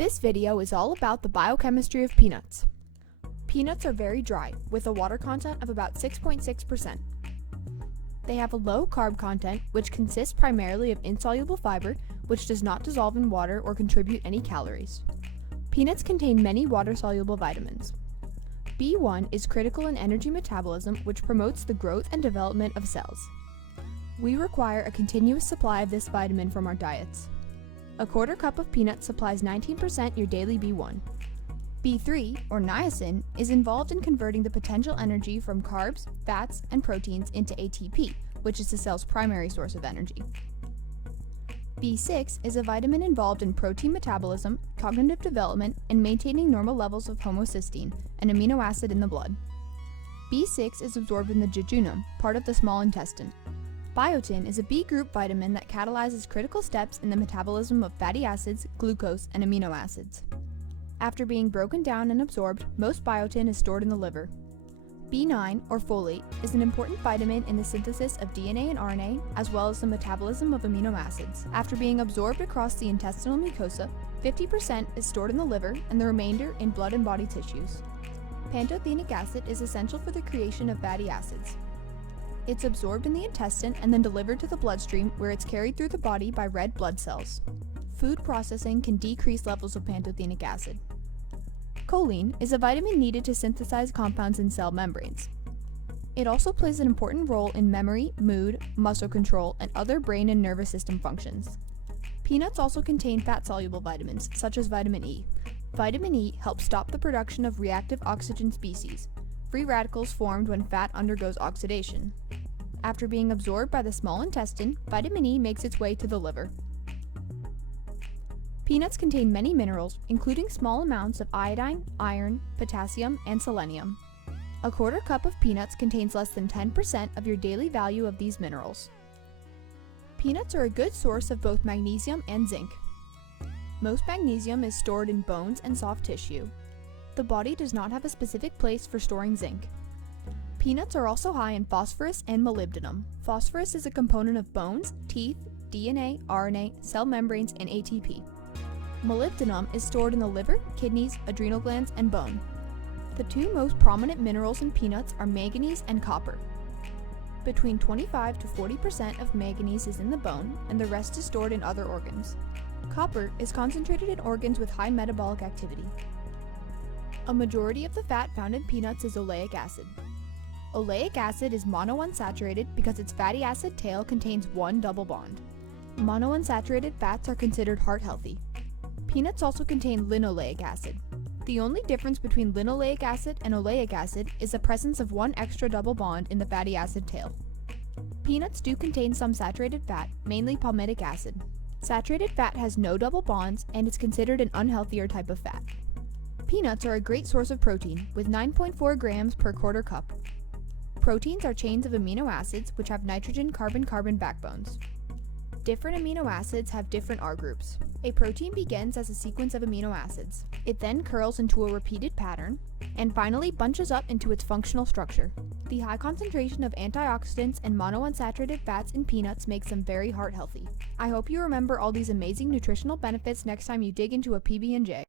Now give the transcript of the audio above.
This video is all about the biochemistry of peanuts. Peanuts are very dry, with a water content of about 6.6%. They have a low carb content, which consists primarily of insoluble fiber, which does not dissolve in water or contribute any calories. Peanuts contain many water-soluble vitamins. B1 is critical in energy metabolism, which promotes the growth and development of cells. We require a continuous supply of this vitamin from our diets. A quarter cup of peanuts supplies 19% your daily B1. B3, or niacin, is involved in converting the potential energy from carbs, fats, and proteins into ATP, which is the cell's primary source of energy. B6 is a vitamin involved in protein metabolism, cognitive development, and maintaining normal levels of homocysteine, an amino acid in the blood. B6 is absorbed in the jejunum, part of the small intestine. Biotin is a B group vitamin that catalyzes critical steps in the metabolism of fatty acids, glucose, and amino acids. After being broken down and absorbed, most biotin is stored in the liver. B9, or folate, is an important vitamin in the synthesis of DNA and RNA, as well as the metabolism of amino acids. After being absorbed across the intestinal mucosa, 50% is stored in the liver and the remainder in blood and body tissues. Pantothenic acid is essential for the creation of fatty acids. It's absorbed in the intestine and then delivered to the bloodstream, where it's carried through the body by red blood cells. Food processing can decrease levels of pantothenic acid. Choline is a vitamin needed to synthesize compounds in cell membranes. It also plays an important role in memory, mood, muscle control, and other brain and nervous system functions. Peanuts also contain fat-soluble vitamins, such as vitamin E. Vitamin E helps stop the production of reactive oxygen species, free radicals formed when fat undergoes oxidation. After being absorbed by the small intestine, vitamin E makes its way to the liver. Peanuts contain many minerals, including small amounts of iodine, iron, potassium, and selenium. A quarter cup of peanuts contains less than 10% of your daily value of these minerals. Peanuts are a good source of both magnesium and zinc. Most magnesium is stored in bones and soft tissue. The body does not have a specific place for storing zinc. Peanuts are also high in phosphorus and molybdenum. Phosphorus is a component of bones, teeth, DNA, RNA, cell membranes, and ATP. Molybdenum is stored in the liver, kidneys, adrenal glands, and bone. The two most prominent minerals in peanuts are manganese and copper. Between 25 to 40% of manganese is in the bone, and the rest is stored in other organs. Copper is concentrated in organs with high metabolic activity. A majority of the fat found in peanuts is oleic acid. Oleic acid is monounsaturated because its fatty acid tail contains one double bond. Monounsaturated fats are considered heart-healthy. Peanuts also contain linoleic acid. The only difference between linoleic acid and oleic acid is the presence of one extra double bond in the fatty acid tail. Peanuts do contain some saturated fat, mainly palmitic acid. Saturated fat has no double bonds and is considered an unhealthier type of fat. Peanuts are a great source of protein, with 9.4 grams per quarter cup. Proteins are chains of amino acids which have nitrogen-carbon-carbon backbones. Different amino acids have different R groups. A protein begins as a sequence of amino acids. It then curls into a repeated pattern, and finally bunches up into its functional structure. The high concentration of antioxidants and monounsaturated fats in peanuts makes them very heart healthy. I hope you remember all these amazing nutritional benefits next time you dig into a PB&J.